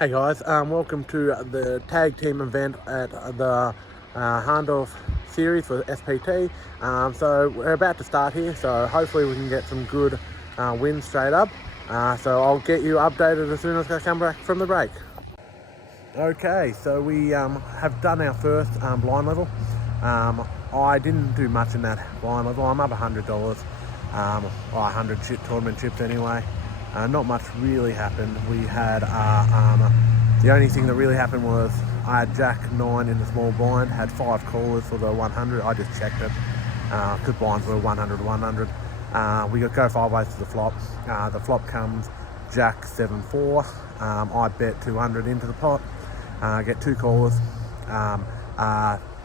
Hey guys, welcome to the tag team event at the handof series for SPT. So we're about to start here, so hopefully we can get some good wins straight up. So I'll get you updated as soon as I come back from the break. Okay, so we have done our first blind level. I didn't do much in that blind level. I'm up $100, 100 tournament chips anyway. Not much really happened. We had the only thing that really happened was I had Jack 9 in the small blind, had 5 callers for the 100. I just checked it because blinds were 100, 100. We go 5 ways to the flop. The flop comes Jack 7-4. I bet 200 into the pot. Get 2 callers.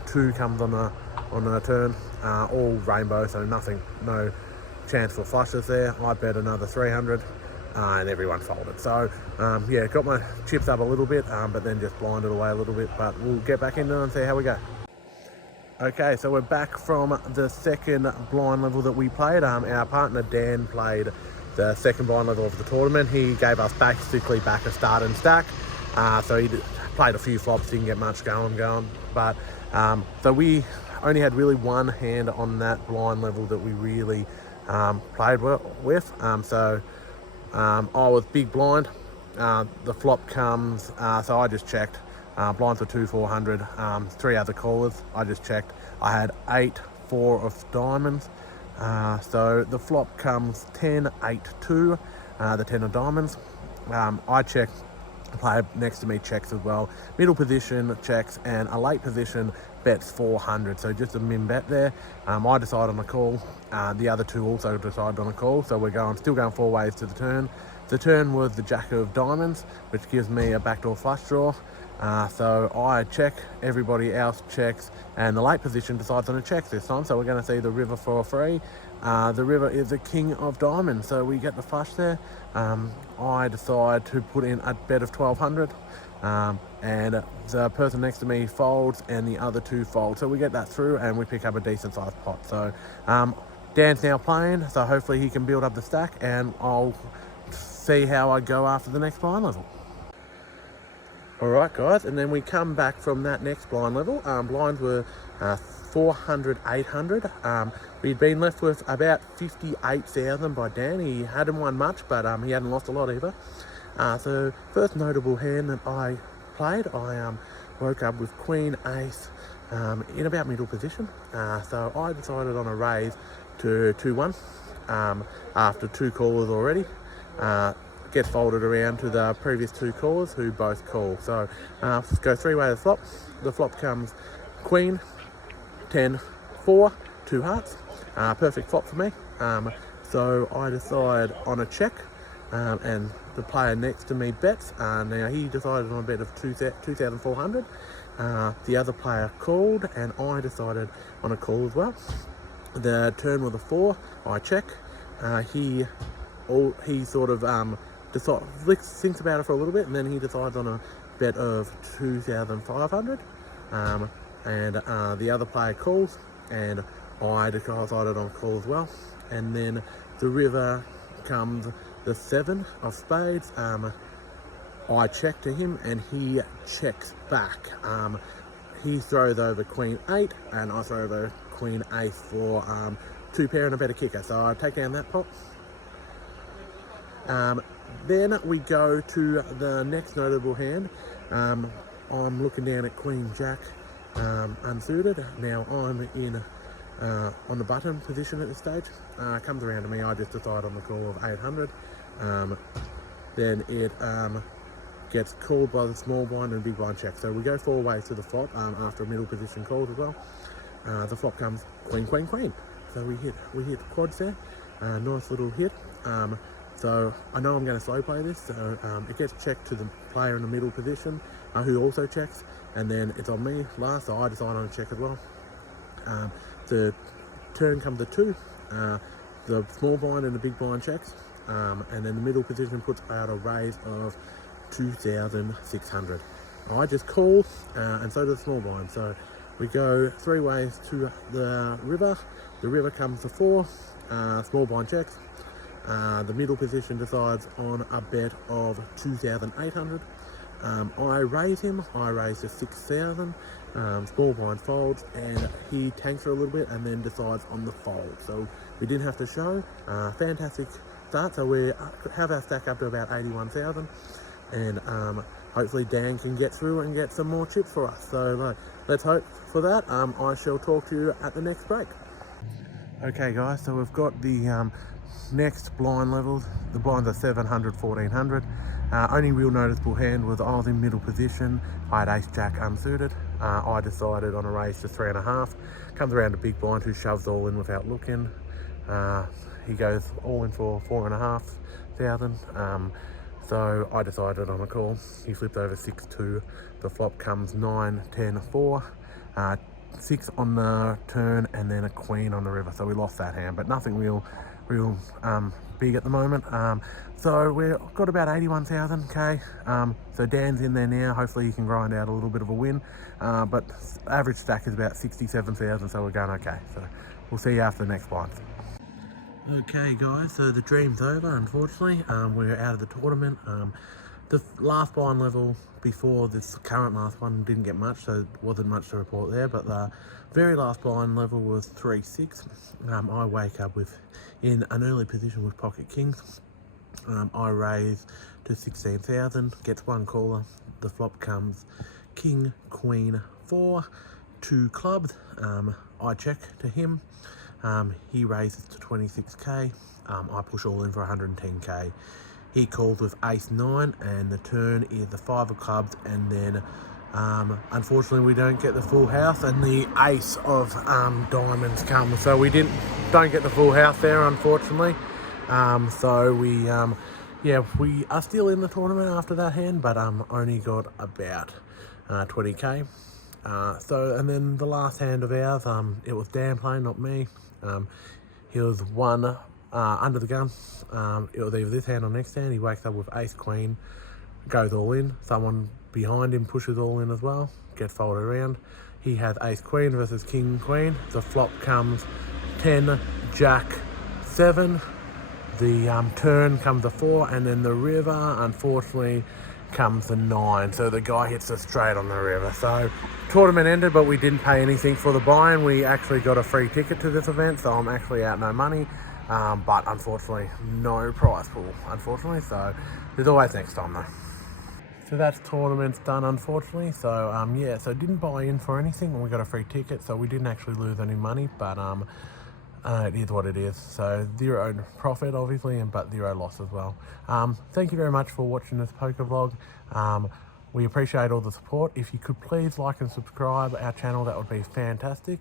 2 comes on the turn. All rainbow, so nothing, no chance for flushes there. I bet another 300. And everyone folded. So yeah, got my chips up a little bit, but then just blinded away a little bit. But we'll get back into it and see how we go. Okay, so we're back from the second blind level that we played. Our partner Dan played the second blind level of the tournament. He gave us basically back a start and stack. So he played a few flops, didn't get much going. But so we only had really one hand on that blind level that we really played with. I was big blind. The flop comes, so I just checked. Blinds were 2, 400, 3 other callers. I just checked. I had 8, 4 of diamonds. So the flop comes 10, 8, 2, the 10 of diamonds. I checked. The player next to me checks as well. Middle position checks, and a late position bets 400. So just a min bet there. I decided on a call. The other 2 also decided on a call. So we're still going 4 ways to the turn. The turn was the Jack of diamonds, which gives me a backdoor flush draw. So I check, everybody else checks, and the late position decides on a check this time. So we're going to see the river for free. The river is the king of diamonds, so we get the flush there. I decide to put in a bet of 1200, and the person next to me folds and the other 2 fold. So we get that through and we pick up a decent sized pot. So Dan's now playing, so hopefully he can build up the stack, and I'll see how I go after the next blind level. Alright guys, and then we come back from that next blind level. Blinds were 400, 800. We'd been left with about 58,000 by Dan. He hadn't won much, but he hadn't lost a lot either. So first notable hand that I played, I woke up with Queen Ace in about middle position. So I decided on a raise to 2-1 after 2 callers already. Gets folded around to the previous 2 callers who both call. So let's go 3 ways to the flop. The flop comes Queen, 10, 4, 2 hearts. Perfect flop for me. So I decide on a check, and the player next to me bets. Now he decided on a bet of 2,400. The other player called, and I decided on a call as well. The turn was a 4. I check. He sort of thinks about it for a little bit, and then he decides on a bet of 2,500. And the other player calls, and I decided on a call as well. And then the river comes the 7 of spades. I check to him, and he checks back. He throws over Queen 8, and I throw over Queen Ace for 2 pair and a better kicker. So I take down that pot. Then we go to the next notable hand. I'm looking down at Queen Jack unsuited. Now I'm in on the button position at this stage. Comes around to me, I just decide on the call of 800. Then it gets called by the small blind and big blind check. So we go 4 ways to the flop after a middle position called as well. The flop comes Queen, Queen, Queen. So we hit quads there. Nice little hit. So I know I'm going to slow play this, so it gets checked to the player in the middle position, who also checks, and then it's on me last, so I decide on a check as well. The turn comes to 2, the small blind and the big blind checks, and then the middle position puts out a raise of 2,600. I just call, and so does the small blind. So we go 3 ways to the river. The river comes to 4, small blind checks. The middle position decides on a bet of 2,800. I raise him. I raise to 6,000. Small blind folds, and he tanks for a little bit and then decides on the fold. So we didn't have to show. Fantastic start. So we have our stack up to about 81,000, and hopefully Dan can get through and get some more chips for us. So let's hope for that. I shall talk to you at the next break. Okay guys, so we've got the next blind levels. The blinds are 700, 1400. Only real noticeable hand was I was in middle position. I had ace jack unsuited. I decided on a raise to 3.5. Comes around a big blind who shoves all in without looking. He goes all in for 4,500. So I decided on a call. He flipped over 6-2. The flop comes 9, 10, 4. 6 on the turn and then a queen on the river, so we lost that hand, but nothing real big at the moment. So we've got about 81,000k. So Dan's in there now. Hopefully he can grind out a little bit of a win, but average stack is about 67,000, so we're going okay. So we'll see you after the next blind. Okay guys, so the dream's over, unfortunately. We're out of the tournament. The last blind level before this current last one didn't get much, so wasn't much to report there, but the very last blind level was 3-6. I wake up in an early position with pocket kings. I raise to 16,000, gets one caller. The flop comes king, queen, 4, 2 clubs. I check to him. He raises to 26k. I push all in for 110k. He calls with ace-9, and the turn is the 5 of clubs, and then unfortunately we don't get the full house, and the ace of diamonds comes. So we don't get the full house there, unfortunately. So we are still in the tournament after that hand, but only got about 20k. And then the last hand of ours, it was Dan playing, not me. He was one under the gun. It was either this hand or next hand. He wakes up with ace queen, goes all in. Someone behind him pushes all in as well, gets folded around. He has ace queen versus king queen. The flop comes 10 jack 7. The turn comes a 4, and then the river unfortunately comes the 9. So the guy hits us straight on the river. So tournament ended, but we didn't pay anything for the buy-in. We actually got a free ticket to this event, so I'm actually out no money. But unfortunately no prize pool, unfortunately, so there's always next time though. So that's tournament's done, unfortunately. So so didn't buy in for anything, and we got a free ticket, so we didn't actually lose any money, but it is what it is. So 0 profit obviously, but 0 loss as well. Thank you very much for watching this poker vlog. We appreciate all the support. If you could please like and subscribe our channel, that would be fantastic.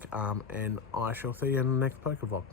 And I shall see you in the next poker vlog.